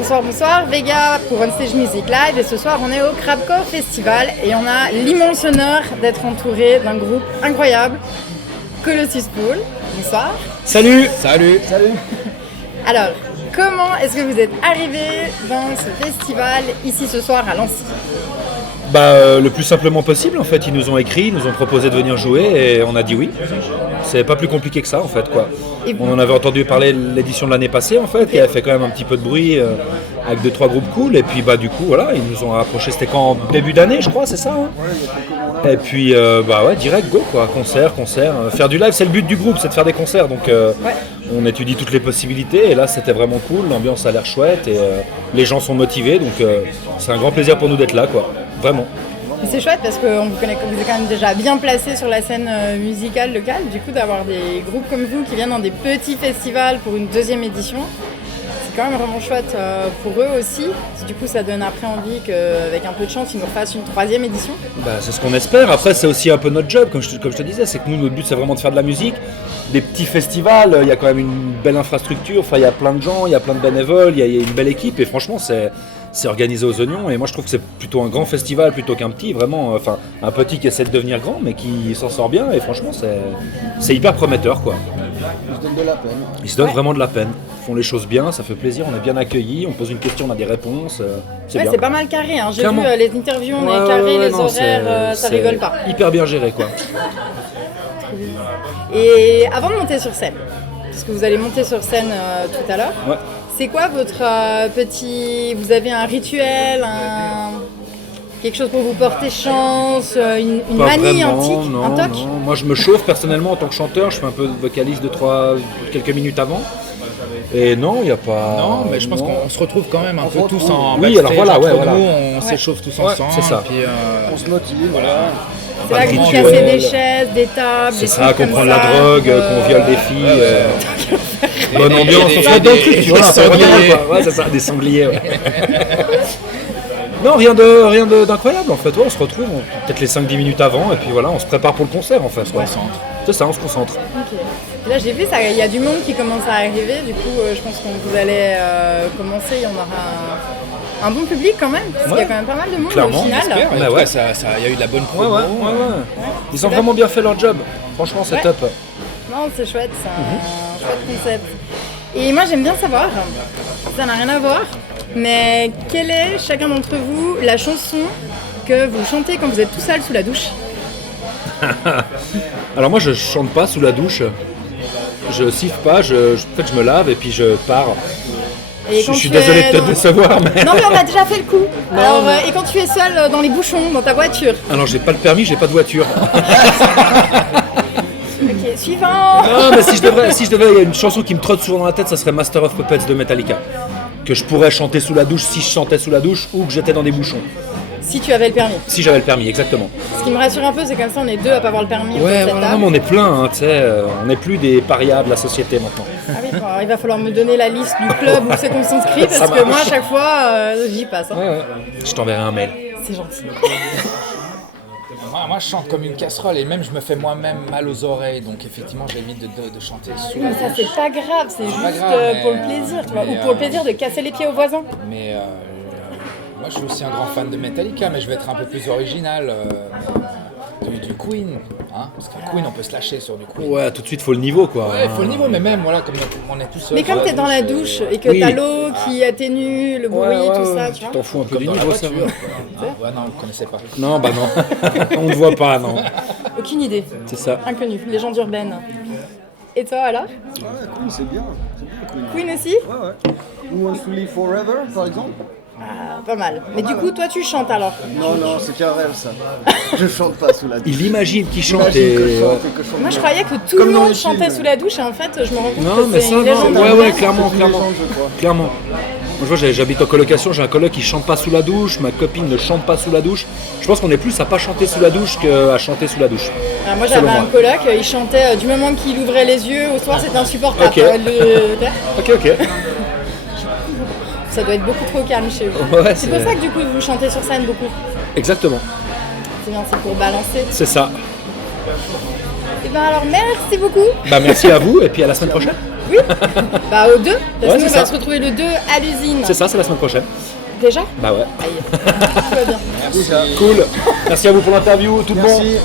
Bonsoir, Vega pour On Stage Music Live et ce soir on est au Crabcore Festival et on a l'immense honneur d'être entouré d'un groupe incroyable, Colossus Pool. Bonsoir. Salut. Alors, comment est-ce que vous êtes arrivé dans ce festival ici ce soir à Lancy ? Le plus simplement possible en fait, ils nous ont écrit, ils nous ont proposé de venir jouer et on a dit oui. C'est pas plus compliqué que ça en fait quoi. On en avait entendu parler l'édition de l'année passée en fait, qui avait fait quand même un petit peu de bruit avec 2-3 groupes cool et puis du coup voilà, ils nous ont rapproché, c'était quand début d'année je crois, c'est ça hein. Et puis direct go quoi, concert, faire du live c'est le but du groupe, c'est de faire des concerts donc on étudie toutes les possibilités et là c'était vraiment cool, l'ambiance a l'air chouette et les gens sont motivés donc c'est un grand plaisir pour nous d'être là quoi. Vraiment. C'est chouette parce qu'on vous connaît, vous êtes quand même déjà bien placé sur la scène musicale locale. Du coup, d'avoir des groupes comme vous qui viennent dans des petits festivals pour une deuxième édition, c'est quand même vraiment chouette pour eux aussi. Du coup, ça donne après envie qu'avec un peu de chance, ils nous refassent une troisième édition. C'est ce qu'on espère. Après, c'est aussi un peu notre job, comme je te disais. C'est que nous, notre but, c'est vraiment de faire de la musique. Des petits festivals, il y a quand même une belle infrastructure. Enfin, il y a plein de gens, il y a plein de bénévoles, il y a une belle équipe. Et franchement, c'est organisé aux oignons et moi je trouve que c'est plutôt un grand festival plutôt qu'un petit, vraiment, un petit qui essaie de devenir grand mais qui s'en sort bien et franchement c'est hyper prometteur quoi. Ils se donnent de la peine. Ils se donnent vraiment de la peine, ils font les choses bien, ça fait plaisir, on est bien accueillis, on pose une question, on a des réponses, c'est bien. C'est pas mal carré, hein. J'ai Clairement. vu les interviews, on est carré, les horaires, ça rigole pas. Hyper bien géré quoi. Et avant de monter sur scène, parce que vous allez monter sur scène tout à l'heure, c'est quoi votre petit... Vous avez un rituel, quelque chose pour vous porter chance, une manie, un tic, un toc ? Non. Moi je me chauffe personnellement en tant que chanteur, je fais un peu de vocaliste quelques minutes avant. Et non, il n'y a pas... Non, mais je pense qu'on se retrouve quand même un peu tous en oui, backstage, alors voilà, nous, on s'échauffe tous ensemble. C'est ça. Puis, On se motive, voilà. C'est là que vous cassez des chaises, des tables, c'est des ça, trucs qu'on comme prend de ça. la drogue, qu'on viole des filles. Bonne ambiance, on se met dans le truc, tu vois. des sangliers. Ouais, c'est ça, des sangliers. Ouais. Non, rien d'incroyable en fait. On se retrouve peut-être les 5-10 minutes avant et puis voilà, on se prépare pour le concert en fait. On se concentre. C'est ça, on se concentre. Ok. Là j'ai vu, il y a du monde qui commence à arriver, du coup je pense que vous allez commencer, il y en aura un bon public quand même, parce qu'il y a quand même pas mal de monde clairement, au final. J'espère, Bah en tout ouais. cas, il y a eu de la bonne promo. Ouais. Ils ont vraiment bien fait leur job. Franchement, c'est top. Non, c'est chouette, c'est un chouette concept. Et moi j'aime bien savoir, ça n'a rien à voir, mais quelle est chacun d'entre vous la chanson que vous chantez quand vous êtes tout seul sous la douche ? Alors moi je chante pas sous la douche. Je siffle pas, en fait je me lave et puis je pars. Et Je suis désolé de te décevoir mais... Non mais on a déjà fait le coup. Alors, et quand tu es seul dans les bouchons, dans ta voiture ? Alors j'ai pas le permis, j'ai pas de voiture. Ok, suivant. Non mais si je devais, il y a une chanson qui me trotte souvent dans la tête, ça serait Master of Puppets de Metallica. Que je pourrais chanter sous la douche si je chantais sous la douche ou que j'étais dans des bouchons. Si tu avais le permis. Si j'avais le permis, exactement. Ce qui me rassure un peu, c'est comme ça on est deux à pas avoir le permis. Ouais, autour de cette voilà, table. non, mais on est plein, tu sais, on n'est plus des parias de la société maintenant. Ah oui, bon, alors il va falloir me donner la liste du club où c'est qu'on s'inscrit parce Ça que moi marche. à chaque fois j'y passe. Hein. Ouais. Je t'enverrai un mail. C'est gentil. Moi, je chante comme une casserole et même je me fais moi-même mal aux oreilles, donc effectivement j'évite de chanter sous Oui, la mais ça douche. c'est pas grave, c'est juste pas grave, pour le mais, plaisir, tu vois, mais, ou pour le plaisir de casser les pieds aux voisins. Mais moi je suis aussi un grand fan de Metallica, mais je vais être un peu plus original. Du Queen, hein, parce que Queen on peut se lâcher sur du Queen. Ouais, tout de suite faut le niveau quoi. Ouais, il faut le niveau, mais même voilà, comme on est tous seuls. Mais comme t'es dans la douche et que Oui. t'as l'eau qui atténue le bruit, tout ça, tu Tu vois. t'en fous un peu comme du dans la niveau, ça voiture. va. Ouais, non, vous ne connaissez pas. Non, bah non. On ne voit pas, non. Aucune idée. C'est ça. Inconnu, légende urbaine. Et toi alors ? Ouais, cool, c'est bien. Queen aussi ? Ouais. Who Wants to Live Forever, par exemple ? Ah, pas mal. Mais du coup, toi tu chantes alors ? Non, c'est qu'un rêve, ça. Je chante pas sous la douche. Il imagine qu'il chante Imagine et... que je chante et que je chante. Moi je bien. croyais que tout Comme le dans monde les chantait films. sous la douche et en fait je me rends compte Non, que mais c'est ça, une légende non. urbaine. Ouais, clairement. C'est une légende, je crois. Clairement. Moi, je vois, j'habite en colocation, j'ai un coloc qui chante pas sous la douche, ma copine ne chante pas sous la douche. Je pense qu'on est plus à pas chanter sous la douche qu'à chanter sous la douche. Alors moi Selon j'avais un moi. coloc, il chantait du moment qu'il ouvrait les yeux, au soir c'était insupportable. Ok. Ok. Ça doit être beaucoup trop calme chez vous. Ouais, c'est pour ça que du coup vous chantez sur scène beaucoup. Exactement, C'est bien, c'est pour balancer. c'est ça. Et ben alors merci beaucoup. Bah merci à vous et puis à la semaine prochaine. Oui. Bah au 2. Parce que nous, on c'est va ça. se retrouver le 2 à l'usine. C'est ça, c'est la semaine prochaine. Déjà. Bah ouais. Aïe. Tout va bien. Merci. Cool. Merci à vous pour l'interview. Tout le monde. Merci.